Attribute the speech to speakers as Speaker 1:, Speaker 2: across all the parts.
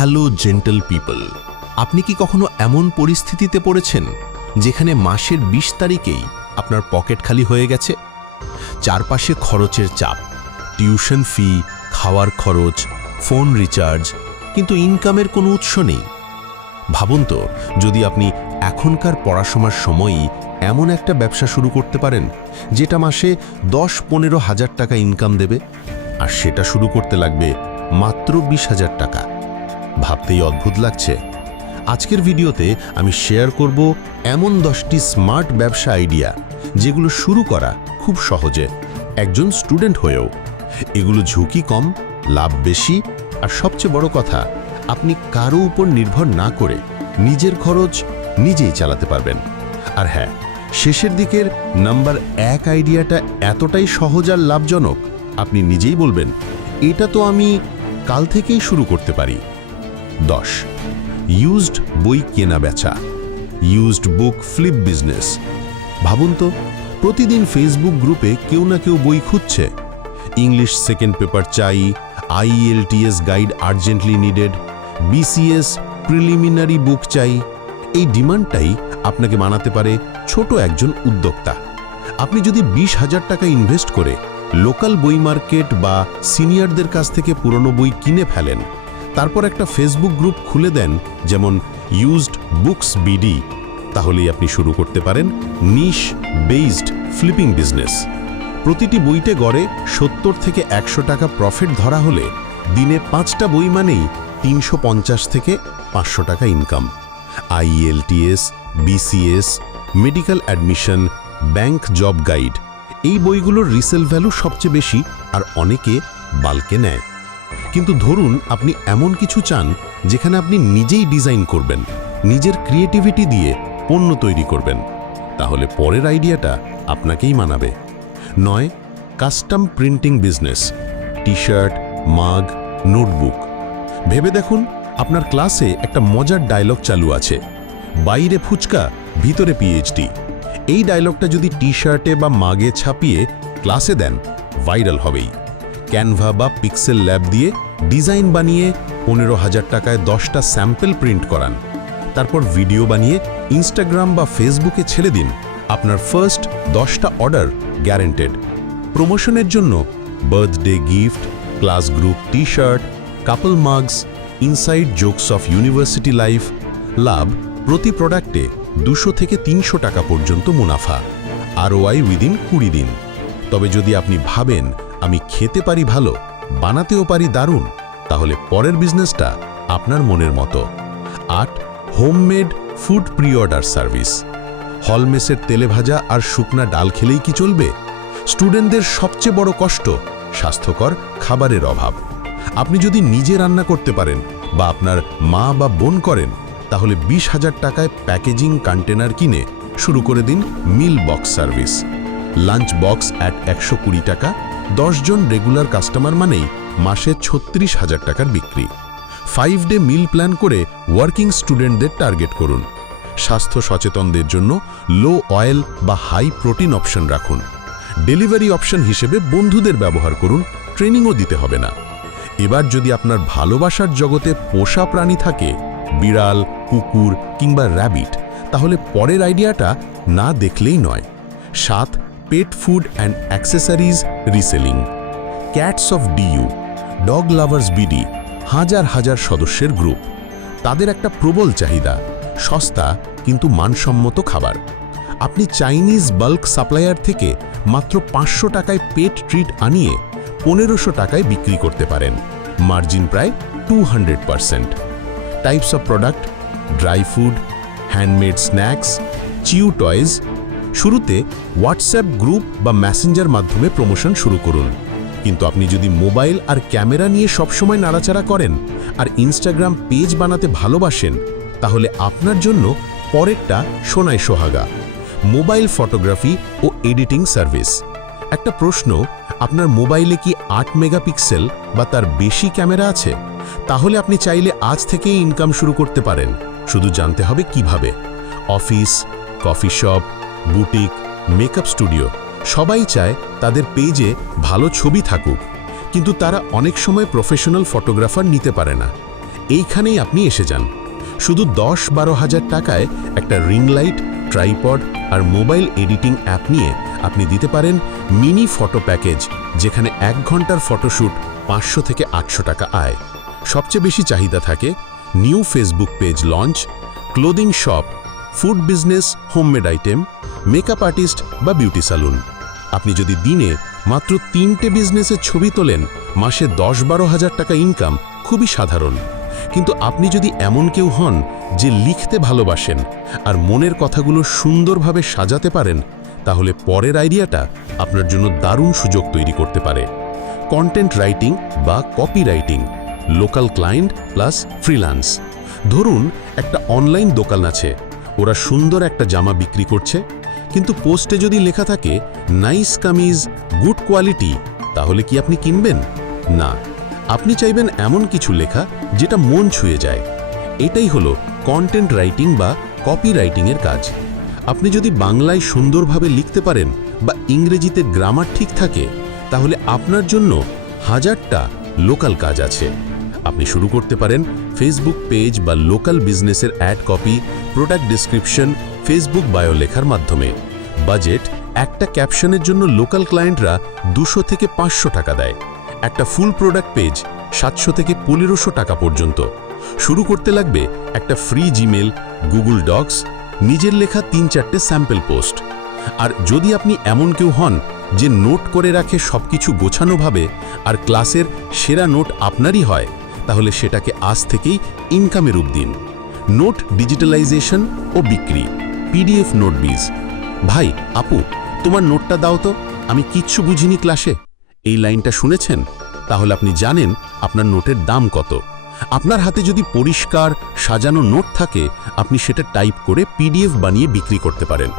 Speaker 1: Hello, gentle people. আপনি কি কখনো এমন পরিস্থিতিতে পড়েছেন যেখানে মাসের বিশ তারিখেই আপনার পকেট খালি হয়ে গেছে? চারপাশে খরচের চাপ, টিউশন ফি, খাওয়ার খরচ, ফোন রিচার্জ, কিন্তু ইনকামের কোনো উৎস নেই। ভাবুন তো, যদি আপনি এখনকার পড়াশোনার সময়ই এমন একটা ব্যবসা শুরু করতে পারেন, যেটা মাসে দশ পনেরো হাজার টাকা ইনকাম দেবে, আর সেটা শুরু করতে লাগবে মাত্র বিশ হাজার টাকা। ভাবতেই অদ্ভুত লাগছে। আজকের ভিডিওতে আমি শেয়ার করব এমন দশটি স্মার্ট ব্যবসা আইডিয়া, যেগুলো শুরু করা খুব সহজে। একজন স্টুডেন্ট হয়েও। এগুলো ঝুঁকি কম, লাভ বেশি, আর সবচেয়ে বড় কথা, আপনি কারও উপর নির্ভর না করে নিজের খরচ নিজেই চালাতে পারবেন। আর হ্যাঁ শেষের দিকের নাম্বার এক আইডিয়াটা এতটাই সহজ আর লাভজনক, আপনি নিজেই বলবেন, এটা তো আমি কাল থেকেই শুরু করতে পারি। দশ। ইউজড বই কেনা বেচা। ইউজড বুক ফ্লিপ বিজনেস ভাবুন তো, প্রতিদিন ফেসবুক গ্রুপে কেউ না কেউ বই খুঁজছে। ইংলিশ সেকেন্ড পেপার চাই IELTS guide urgently needed BCS preliminary book চাই। এই ডিমান্ডটাই আপনাকে মানাতে পারে ছোট একজন উদ্যোক্তা। আপনি যদি বিশ হাজার টাকা ইনভেস্ট করে লোকাল বই মার্কেট বা সিনিয়রদের কাছ থেকে পুরনো বই কিনে ফেলেন তারপর একটা ফেসবুক গ্রুপ খুলে দেন, যেমন ইউজড বুকস বিডি তাহলেই আপনি শুরু করতে পারেন নিশ বেসড ফ্লিপিং বিজনেস প্রতিটি বইতে গড়ে সত্তর থেকে একশো টাকা প্রফিট ধরা হলে দিনে পাঁচটা বই মানেই তিনশো পঞ্চাশ থেকে পাঁচশো টাকা income IELTS BCS medical admission bank job guide এই বইগুলোর রিসেল ভ্যালু সবচেয়ে বেশি আর অনেকে বালকে নেয়। কিন্তু ধরুন আপনি এমন কিছু চান যেখানে আপনি নিজেই ডিজাইন করবেন, নিজের ক্রিয়েটিভিটি দিয়ে পণ্য তৈরি করবেন। তাহলে পরের আইডিয়াটা আপনাকেই মানাবে। নয় custom printing business T shirt mug notebook ভেবে দেখুন, আপনার ক্লাসে একটা মজার ডায়লগ চালু আছে। বাইরে ফুচকা, ভিতরে পিএইচডি এই ডায়লগটা যদি টি শার্টে বা মাগে ছাপিয়ে ক্লাসে দেন ভাইরাল হবেই। ক্যানভা বা পিক্সেল ল্যাব দিয়ে ডিজাইন বানিয়ে পনেরো হাজার টাকায় দশটা স্যাম্পল প্রিন্ট করান। তারপর ভিডিও বানিয়ে ইনস্টাগ্রাম বা ফেসবুকে ছেড়ে দিন। আপনার ফার্স্ট দশটা অর্ডার গ্যারেন্টেড প্রমোশনের জন্য birthday gift class group T shirt couple mugs inside jokes of university life love প্রতি প্রোডাক্টে দুশো থেকে তিনশো টাকা পর্যন্ত মুনাফা। আর ওয়াই উইদিন কুড়ি দিন। তবে যদি আপনি ভাবেন আমি খেতে পারি ভালো, বানাতেও পারি দারুণ, তাহলে পরের বিজনেসটা আপনার মনের মতো। আট homemade food pre order service হলমেসের তেলে ভাজা আর শুকনা ডাল খেলেই কি চলবে? স্টুডেন্টদের সবচেয়ে বড় কষ্ট, স্বাস্থ্যকর খাবারের অভাব। আপনি যদি নিজে রান্না করতে পারেন বা আপনার মা বা বোন করেন, তাহলে বিশ হাজার টাকায় প্যাকেজিং কন্টেনার কিনে শুরু করে দিন meal box service lunch box at একশো কুড়ি টাকা জন রেগুলার কাস্টমার মানেই মাসে ছত্রিশ হাজার টাকার বিক্রি। ফাইভ ডে মিল প্ল্যান করে ওয়ার্কিং স্টুডেন্টদের টার্গেট করুন। স্বাস্থ্য সচেতনদের জন্য লো অয়েল বা হাই প্রোটিন অপশন রাখুন। ডেলিভারি অপশন হিসেবে বন্ধুদের ব্যবহার করুন ট্রেনিংও দিতে হবে না। এবার যদি আপনার ভালোবাসার জগতে পোষা প্রাণী থাকে, বিড়াল, কুকুর কিংবা র্যাবিট তাহলে পরের আইডিয়াটা না দেখলেই নয়। সাত pet food and accessories reselling cats of DU dog lovers BD হাজার হাজার সদস্যের গ্রুপ তাদের একটা প্রবল চাহিদা, সস্তা কিন্তু মানসম্মত খাবার। আপনি চাইনিজ বাল্ক সাপ্লায়ার থেকে মাত্র পাঁচশো টাকায় পেট ট্রিট আনিয়ে পনেরোশো টাকায় বিক্রি করতে পারেন। মার্জিন প্রায় two hundred percent types of product dry food handmade snacks chew toys শুরুতে হোয়াটসঅ্যাপ গ্রুপ বা মেসেঞ্জার মাধ্যমে প্রমোশন শুরু করুন। কিন্তু আপনি যদি মোবাইল আর ক্যামেরা নিয়ে সবসময় নাড়াচাড়া করেন আর ইনস্টাগ্রাম পেজ বানাতে ভালোবাসেন, তাহলে আপনার জন্য পরেরটা সোনায় সোহাগা মোবাইল ফটোগ্রাফি ও এডিটিং সার্ভিস একটা প্রশ্ন, আপনার মোবাইলে কি আট মেগাপিক্সেল বা তার বেশি ক্যামেরা আছে? তাহলে আপনি চাইলে আজ থেকেই ইনকাম শুরু করতে পারেন। শুধু জানতে হবে কীভাবে? Office coffee shop boutique, makeup studio, সবাই চায় তাদের পেজে ভালো ছবি থাকুক। কিন্তু তারা অনেক সময় প্রফেশনাল ফটোগ্রাফার নিতে পারে না। এইখানেই আপনি এসে যান। শুধু দশ বারো হাজার টাকায় একটা রিং লাইট, ট্রাইপড আর মোবাইল এডিটিং অ্যাপ নিয়ে আপনি দিতে পারেন মিনি ফটো প্যাকেজ, যেখানে এক ঘণ্টার ফটোশ্যুট পাঁচশো থেকে আটশো টাকা আয়। সবচেয়ে বেশি চাহিদা থাকে new Facebook page launch, clothing shop, food business, homemade item makeup artist বা বিউটি সালুন। আপনি যদি দিনে মাত্র তিনটে বিজনেসের ছবি তোলেন, মাসে দশ বারো হাজার টাকা ইনকাম খুবই সাধারণ। কিন্তু আপনি যদি এমন কেউ হন যে লিখতে ভালোবাসেন আর মনের কথাগুলো সুন্দরভাবে সাজাতে পারেন, তাহলে পরের আইডিয়াটা আপনার জন্য দারুণ সুযোগ তৈরি করতে পারে। কন্টেন্ট রাইটিং বা copy writing local client plus freelance ধরুন একটা অনলাইন দোকান আছে, ওরা সুন্দর একটা জামা বিক্রি করছে কিন্তু পোস্টে যদি লেখা থাকে, নাইস কামিজ, গুড কোয়ালিটি তাহলে কি আপনি কিনবেন? না। আপনি চাইবেন এমন কিছু লেখা যেটা মন ছুঁয়ে যায়। এটাই হলো কন্টেন্ট রাইটিং বা কপি রাইটিংয়ের কাজ। আপনি যদি বাংলায় সুন্দরভাবে লিখতে পারেন বা ইংরেজিতে গ্রামার ঠিক থাকে, তাহলে আপনার জন্য হাজারটা লোকাল কাজ আছে। আপনি শুরু করতে পারেন ফেসবুক পেজ বা লোকাল বিজনেসের ad copy product description Facebook bio লেখার মাধ্যমে। বাজেট একটা ক্যাপশনের জন্য লোকাল ক্লায়েন্টরা দুশো থেকে পাঁচশো টাকা দেয়। একটা ফুল প্রোডাক্ট পেজ সাতশো থেকে পনেরোশো টাকা পর্যন্ত। শুরু করতে লাগবে একটা ফ্রি জিমেল, গুগল ডক্স, নিজের লেখা তিন চারটে স্যাম্পল পোস্ট। আর যদি আপনি এমন কেউ হন যে নোট করে রাখে সবকিছু গোছানোভাবে আর ক্লাসের সেরা নোট আপনারই হয়, তাহলে সেটাকে আজ থেকেই ইনকামে রূপ দিন। নোট ডিজিটালাইজেশন ও বিক্রি। পিডিএফ নোট বিজ ভাই, আপু, তোমার নোটটা দাও তো। আমি কিচ্ছু বুঝিনি ক্লাসে। এই লাইনটা শুনেছেন? তাহলে আপনি জানেন আপনার নোটের দাম কত। আপনার হাতে যদি পরিষ্কার, সাজানো নোট থাকে, আপনি সেটা টাইপ করে পিডিএফ বানিয়ে বিক্রি করতে পারেন।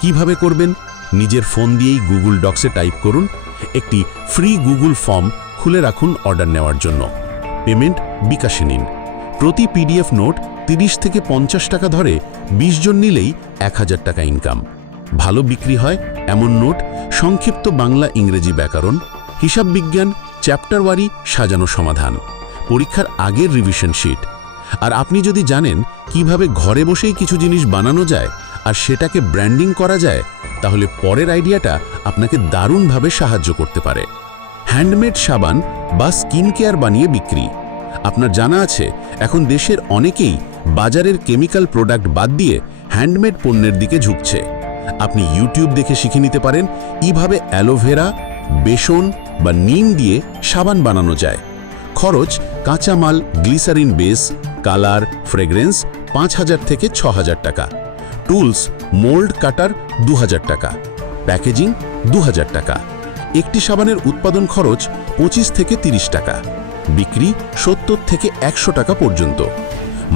Speaker 1: কীভাবে করবেন? নিজের ফোন দিয়েই গুগল ডক্সে টাইপ করুন। একটি ফ্রি গুগল ফর্ম খুলে রাখুন অর্ডার নেওয়ার জন্য। পেমেন্ট বিকাশে নিন। প্রতি পিডিএফ নোট 30 থেকে পঞ্চাশ টাকা ধরে ২০ জন নিলেই এক হাজার টাকা ইনকাম ভালো বিক্রি হয় এমন নোট, সংক্ষিপ্ত বাংলা ইংরেজি ব্যাকরণ, হিসাব বিজ্ঞান চ্যাপ্টারওয়ারি সাজানো সমাধান, পরীক্ষার আগের রিভিশন শিট আর আপনি যদি জানেন কীভাবে ঘরে বসেই কিছু জিনিস বানানো যায় আর সেটাকে ব্র্যান্ডিং করা যায়, তাহলে পরের আইডিয়াটা আপনাকে দারুণভাবে সাহায্য করতে পারে। হ্যান্ডমেড সাবান বা স্কিন কেয়ার বানিয়ে বিক্রি। আপনার জানা আছে, এখন দেশের অনেকেই বাজারের কেমিক্যাল প্রোডাক্ট বাদ দিয়ে হ্যান্ডমেড পণ্যের দিকে ঝুঁকছে। আপনি ইউটিউব দেখে শিখে নিতে পারেন কীভাবে অ্যালোভেরা, বেসন বা নিম দিয়ে সাবান বানানো যায়। খরচ কাঁচামাল, গ্লিসারিন বেস, কালার, ফ্রেগ্রেন্স পাঁচ হাজার থেকে ছ হাজার টাকা। টুলস, মোল্ড কাটার দু হাজার টাকা। প্যাকেজিং, দু হাজার টাকা। একটি সাবানের উৎপাদন খরচ পঁচিশ থেকে ৩০ টাকা। বিক্রি সত্তর থেকে একশো টাকা পর্যন্ত।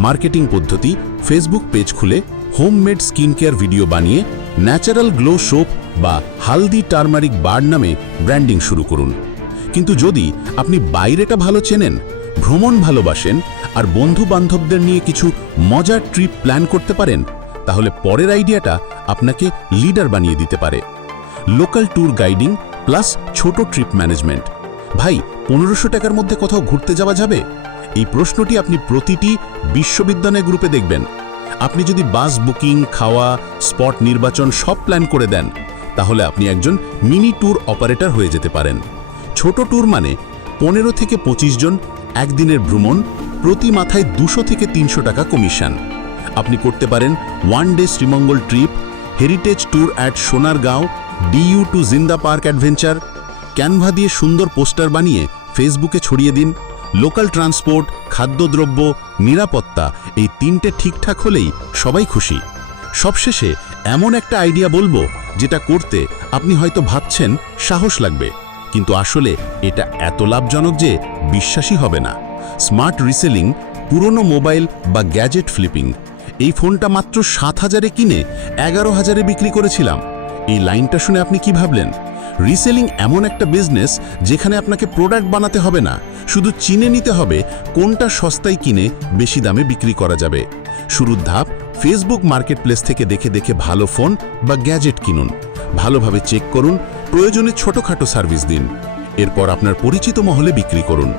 Speaker 1: মার্কেটিং পদ্ধতি ফেসবুক পেজ খুলে হোমমেড স্কিন কেয়ার ভিডিও বানিয়ে ন্যাচারাল গ্লো সোপ বা হালদি টার্মারিক বার নামে ব্র্যান্ডিং শুরু করুন। কিন্তু যদি আপনি বাইরেটা ভালো চেনেন, ভ্রমণ ভালোবাসেন আর বন্ধু বান্ধবদের নিয়ে কিছু মজার ট্রিপ প্ল্যান করতে পারেন, তাহলে পরের আইডিয়াটা আপনাকে লিডার বানিয়ে দিতে পারে। লোকাল ট্যুর গাইডিং প্লাস ছোট ট্রিপ ম্যানেজমেন্ট ভাই, পনেরোশো টাকার মধ্যে কোথাও ঘুরতে যাওয়া যাবে? এই প্রশ্নটি আপনি প্রতিটি বিশ্ববিদ্যালয় গ্রুপে দেখবেন। আপনি যদি বাস বুকিং, খাওয়া, স্পট নির্বাচন সব প্ল্যান করে দেন, তাহলে আপনি একজন মিনি ট্যুর অপারেটর হয়ে যেতে পারেন। ছোট ট্যুর মানে পনেরো থেকে পঁচিশ জন একদিনের ভ্রমণ প্রতি মাথায় দুশো থেকে তিনশো টাকা কমিশন। আপনি করতে পারেন one day Sreemangal trip, heritage tour at Sonargaon DU to Zinda park adventure, Canva দিয়ে সুন্দর পোস্টার বানিয়ে ফেসবুকে ছড়িয়ে দিন লোকাল ট্রান্সপোর্ট, খাদ্যদ্রব্য, নিরাপত্তা, এই তিনটে ঠিকঠাক হলেই সবাই খুশি। সবশেষে এমন একটা আইডিয়া বলব, যেটা করতে আপনি হয়তো ভাবছেন সাহস লাগবে, কিন্তু আসলে এটা এত লাভজনক যে বিশ্বাসই হবে না। স্মার্ট রিসেলিং, পুরনো মোবাইল বা গ্যাজেট ফ্লিপিং, এই ফোনটা মাত্র সাত হাজারে কিনে এগারো হাজারে বিক্রি করেছিলাম। এই লাইনটা শুনে আপনি কি ভাবলেন? রিসেলিং এমন একটা বিজনেস যেখানে আপনাকে প্রোডাক্ট বানাতে হবে না, শুধু চিনে নিতে হবে কোনটা সস্তায় কিনে বেশি দামে বিক্রি করা যাবে। শুরুর ধাপ ফেসবুক মার্কেটপ্লেস থেকে দেখে দেখে ভালো ফোন বা গ্যাজেট কিনুন। ভালোভাবে চেক করুন, প্রয়োজনে ছোটখাটো সার্ভিস দিন। এরপর আপনার পরিচিত মহলে বিক্রি করুন।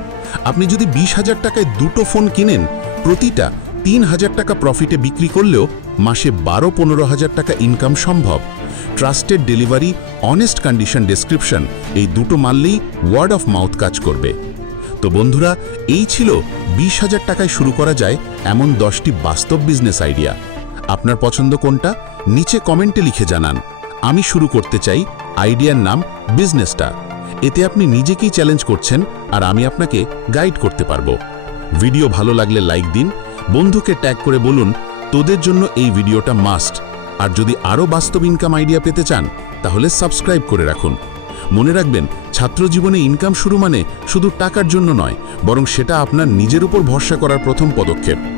Speaker 1: আপনি যদি বিশ হাজার টাকায় দুটো ফোন কিনেন,
Speaker 2: প্রতিটা তিন হাজার টাকা প্রফিটে বিক্রি করলেও মাসে বারো পনেরো হাজার টাকা ইনকাম সম্ভব। Trusted delivery honest condition description এই দুটো মানলেই ওয়ার্ড অফ মাউথ কাজ করবে। তো বন্ধুরা, এই ছিল বিশ হাজার টাকায় শুরু করা যায় এমন দশটি বাস্তব বিজনেস আইডিয়া আপনার পছন্দ কোনটা? নিচে কমেন্টে লিখে জানান। আমি শুরু করতে চাই আইডিয়ার নাম বিজনেসটা এতে আপনি নিজেকেই চ্যালেঞ্জ করছেন আর আমি আপনাকে গাইড করতে পারব। ভিডিও ভালো লাগলে লাইক দিন। বন্ধুকে ট্যাগ করে বলুন, তোদের জন্য এই ভিডিওটা মাস্ট আর যদি আরও বাস্তব ইনকাম আইডিয়া পেতে চান, তাহলে সাবস্ক্রাইব করে রাখুন। মনে রাখবেন ছাত্র জীবনে ইনকাম শুরু মানে শুধু টাকার জন্য নয়, বরং সেটা আপনার নিজের উপর ভরসা করার প্রথম পদক্ষেপ।